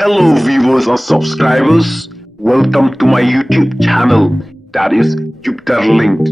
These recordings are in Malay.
Hello viewers or subscribers, welcome to my YouTube channel, that is Jupiter Linked.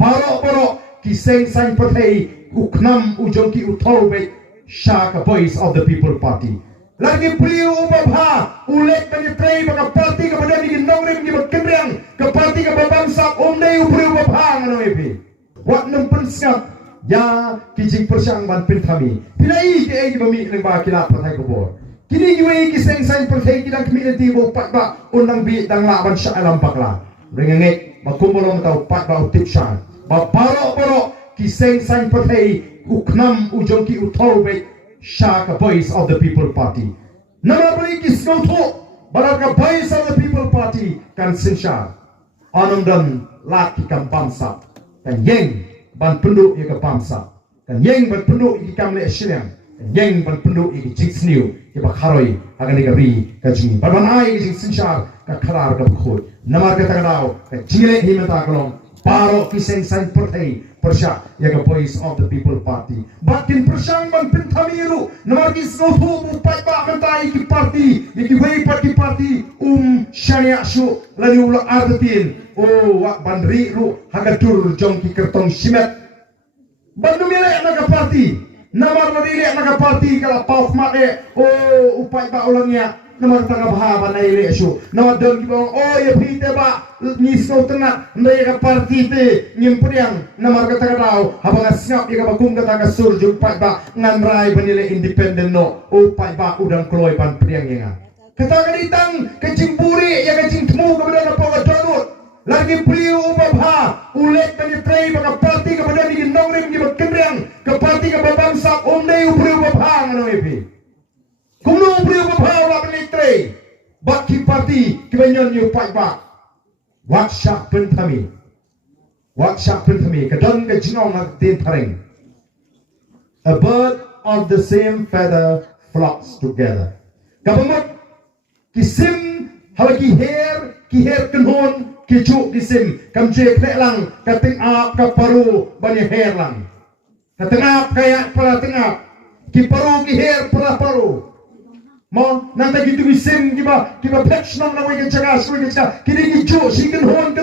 Paro kiseng sang pathai uknam ujongki utolbe shaka voice of the People Party. Lagi beliau ubah ulet penyetrei baka parti kepada ni nongrim ni berkendriang ke parti ke bangsa omdei beliau ubah ngano epi. Wat nempen skap ya kijing persang ban pintami. Pilai ke ai bami lembah kilat pathai kubor. Kini giwe kiseng sang pathai kidang community bo patba undang bi dang laban sya alam pakla. Rengengek makumulong tau patba utip syan. Ba paro kiseng sang pathai uknam ujongki utolbe Shaka voice of the People Party. Nama beri kisau tu, barangka voice of the People Party kan sinsha. Anam dan laki kan bangsa, kan yeng ban penduk ika bangsa, kan yeng ban penduk ika kamle silang, kan yeng ban penduk ika jingsniu ika kharoi agan ika ri kajmi. Barban ai ika sinsha ka kharar ka khoi. Nama kata kadau ka jingle himata kalong. Paro kiseng sang partai persya yaga voice of the People Party. Batin persang man pintamiru namagi snothu bupai ba mentai ki parti iki wei parti syariah syu lani ula ardatin wa bandri ru hagadur jongki kertong simet bandu mele naga parti namar nadile naga parti kala pauf mate upai ba ulangnya namar tanga bahaba na ile syu namar dong gibong ya pite ba nisau tengah mereka parti te nyempriang namar kata kadau habang asngap ika bagum kata ka surjuk pai ba nganrai banile independen no upai ba udang kloi pan priang yenga kata kaditang kejimpuri ya kejing temu kepada na poga donut lagi beliau ubah ulet penyetrei baka parti kepada ni nongrim ni berkendriang ke parti ke bangsa omdei beliau ubah ngano epi kuno beliau ubah la penyetrei baki parti kebanyon yu pai ba workshop pentami kadang ke jinong nak tin tharing. A bird of the same feather flocks together. Kabamot kisim halaki ki hair kenhon kicu kisim kamje knelang kating ap ka paru bani hair lang katengap kaya para tengap ki paru ki hair para paru mo nanta gitu bisim kiba patch nang na wege jaga suwe jaga kini gijo si kenhon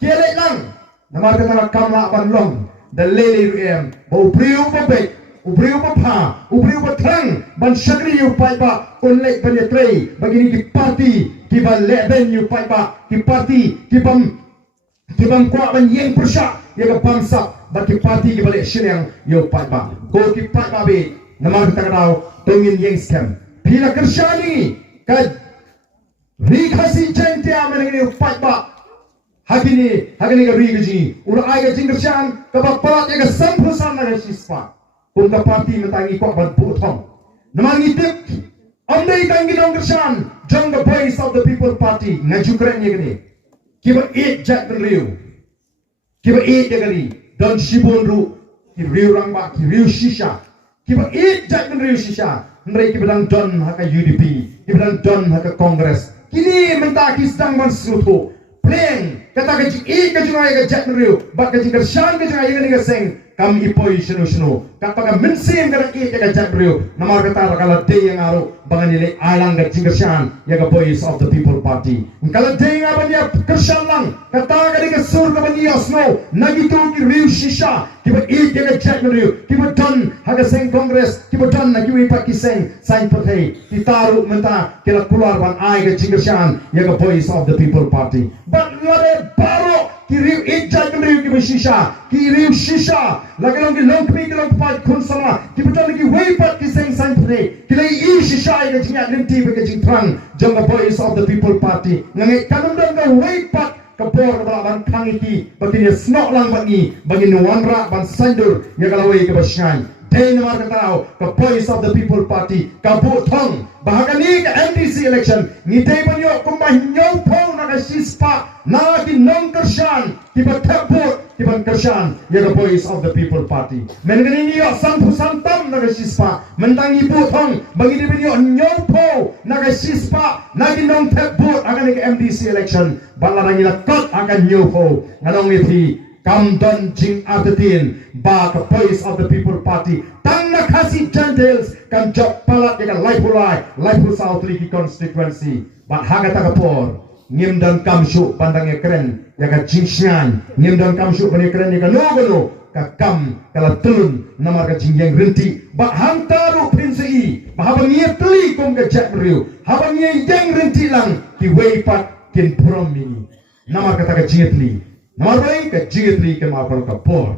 kele lang namar kata kamla ban long the lele ruem bo priu babek ubriu bapa ubriu batrang ban shagri yu pai ba onlek ban yetrei bagini ki parti ki ba leben yu pai ba ki parti ki bam kwa ban yeng persya ya ka bangsa ba ki parti ki balik shiriang yu pai ba ko ki pai ba be namar kata kadau tongin yeng scam Pila kersyani ka rikasi jente amengi upat ba hagini ka rikaji ura ai ka jingkersyan ka baparat ya ka sampusan na sispa kung ka parti mentangi ko ban putong namangi tip andai kang ginong kersyan jong the voice of the People Party ngaju keren ya gini kiba eat jack ben riu kiba eat ya gani don shibun ru ki riu rang ba ki riu shisha kiba eat jack ben riu shisha mereka bilang don haka UDP, bilang don haka Kongres. Kini mentaki sedang mensutu. Pleng kata kecik kejungai kejak meriu, bak kecik kersyang kejungai ini keseng. Kami ipoi senu. Kata kami mensim kata kejak meriu. Namar kata kalau dia yang aru bangan nilai alang kecik kersyang yang voice of the People Party. Kalau dia yang abang dia kersyang lang kata kali kesur kapan dia snow nagitu ki riu shisha. Kiba kejak meriu. Kiba don haka seng Kongres. Kiba don nak kiwi pak kiseng sain pathai. Ditaruh mentah kila keluar ban ai kecik kersyang yang voice of the People Party. But lade baru kiriu ijat kiriu ki shisha kiriu shisha lagi long kmi ki long pat kun sama ki betul lagi weipat ki seng sang pre ki lagi i shisha ki jingat limti ke jing trang jong the voice of the People Party ngai kanum dong ka weipat ka bor ka ban kang iki bagini snok lang bagi nuanra ban sandur ya kalawai ke basyai Day namar katao ka voice of the People Party ka butong bahagani ka MDC election ngitay banyo kumbah nyaw pong nakasispa na ginong kersyan kiba tepot kiban kersan ya the voice of the people party mengenai yo sampu santam naga sispa mentangi butong bagi di video nyopo naga sispa nagi nong tebut akan ke MDC election balarang ilakot akan nyopo nganong iti kamdon jing atetin ba the voice of the people party tang nakasi gentles kan job palat ya kan laipul South Liki constituency bat hagata kapor ngim dan kamshu pandangnya keren ya ka jingshan ngim dan kamshu pandangnya keren ya ka no ka kam kala telun namar ka jingyang renti ba hantaru prinsi ba habang tli kum ka jak riu habang yang renti lang ti way pat kin prom mini namar ka ta ka jingtli namar bai ka jingtli ke ma ka por